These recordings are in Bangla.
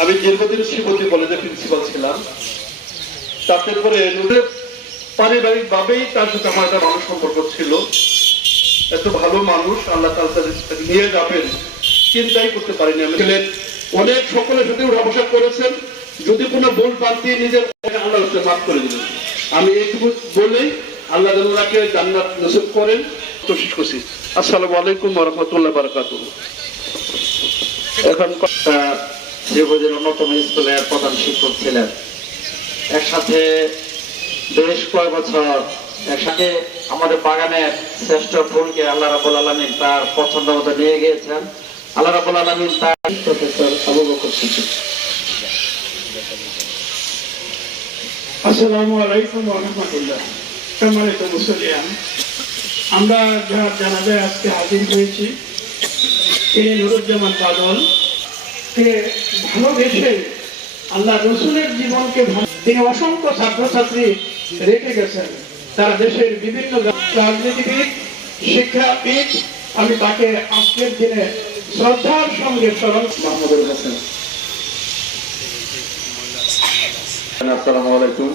আমি দীর্ঘদিন শ্রীমতী কলেজের প্রিন্সিপাল ছিলাম। তারপরে পারিবারিক ভাবেই তার সাথে আমার একটা ভালো সম্পর্ক ছিল। এত ভালো মানুষ, আল্লাহ তাকে নিয়ে যাবেন চিন্তাই করতে পারিনি। আমি অনেক সকলের সাথে উঠা বসা করেছেন, যদি কোনো ভুল প্রান্তি নিজের আল্লাহ মাফ করে দিলেন। আমি এইটুকু বলেই আল্লাহ তাআলাকে জান্নাত নসিব করেন কোশিশ করছি। আসসালামু আলাইকুম ওয়া রাহমাতুল্লাহি ওয়া বারাকাতুহু। এখন ত্রিভুজের অন্যতম স্কুলের প্রধান শিক্ষক ছিলেন। একসাথে বেশ কয়েক বছর একসাথে আমাদের বাগানের শ্রেষ্ঠ ফুলকে আল্লাহ রাব্বুল আলামিন তার পছন্দ মতো নিয়ে গিয়েছেন। আল্লাহ রাব্বুল আলামিন তার প্রফেসর আবু বকর সিদ্দিক। আসসালামু আলাইকুম ওয়া রাহমাতুল্লাহ। সম্মানিত মুসল্লিয়ান, আমরা যার জানাজায় আজকে হাজির হয়েছি, তিনি নুরুজ্জামান বাদল। ভালোবেসে আল্লাহ রসুলের জীবনকে তিনি অসংখ্য ছাত্রছাত্রী রেখে গেছেন। তারা দেশের বিভিন্ন রাজনীতিবিদ, শিক্ষাবিদ। আমি তাকে আজকের দিনে শ্রদ্ধার সঙ্গে স্মরণ। মাহমুদুল হাসান। আসসালামু আলাইকুম।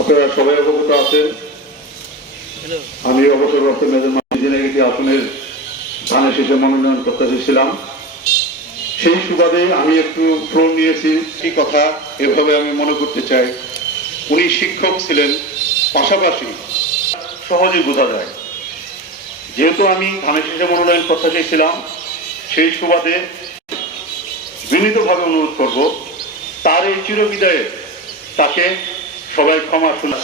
আপনারা সবাই অবগত আছেন, আমি অবসরপ্রাপ্ত মেজর মাজিদিনাগিটি আসনের ধানের শীষে মনোনয়ন প্রত্যাশী ছিলাম। সেই সুবাদে আমি একটু ফ্লোর নিয়েছি। এই কথা এভাবে আমি মনে করতে চাই, উনি শিক্ষক ছিলেন, পাশাপাশি সহজেই বোঝা যায়। যেহেতু আমি ধানের শীষে মনোনয়ন প্রত্যাশী ছিলাম, সেই সুবাদে বিনীতভাবে অনুরোধ করব, তার এই চিরবিদায়ে তাকে সবাই ক্ষমা শুনে।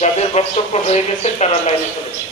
যাদের বক্তব্য হয়ে গেছে তারা লাইনে চলেছে।